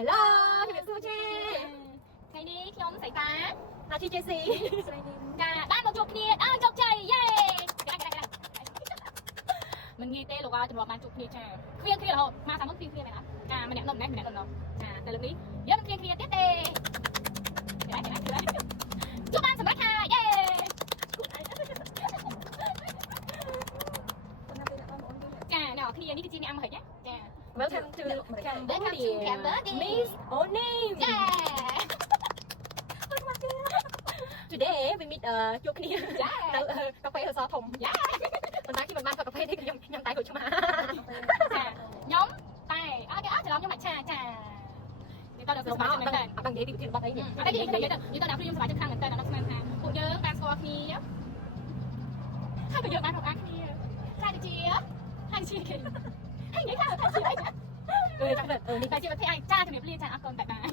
Hello ជំរាបសួរចាថ្ងៃនេះខ្ញុំសៃតា Nachi Jessie ចាបានមកជួបគ្នាជោគជ័យយេមិនងាយទេលោកឲ្យជំរាបបានជួបគ្នាចាគ្រារហូតមកតាមមុខគ្រាមែនអត់ចាម្នាក់នោះម្នាក់នោះចាតែលើកនេះយើងមិនគ្រាទៀតទេជួបបានសម្រាប់ថាយេចាអ្នកគ្នានេះគឺជាអ្នកអាមេរិកណាចា Welcome to Cambodia Miss Onim Today we meet ជួបគ្នានៅកាហ្វេហៅសធំប៉ុន្តែខ្ញុំមិនបានផឹកកាហ្វេទេខ្ញុំតែហូបឆ្មាចាខ្ញុំតែគេអត់ច្រឡំខ្ញុំមកឆាចានេះតើសប្បាយមែនតើអត់ដឹងនិយាយពីវិធីរបស់អីនេះអត់ទេនិយាយទៅអ្នកខ្ញុំសប្បាយចិត្តខ្លាំងមែនតើដល់ស្មានថាពួកយើងបានស្គាល់គ្នាហើយក៏យើងបានរកអាគ្នាហើយទៅជាគេហើយនិយាយថាជាអីចាចាក់ទៅនេះតែជាប្រទេសឯងចាជំរាបលាចាអរគុណតែបាយ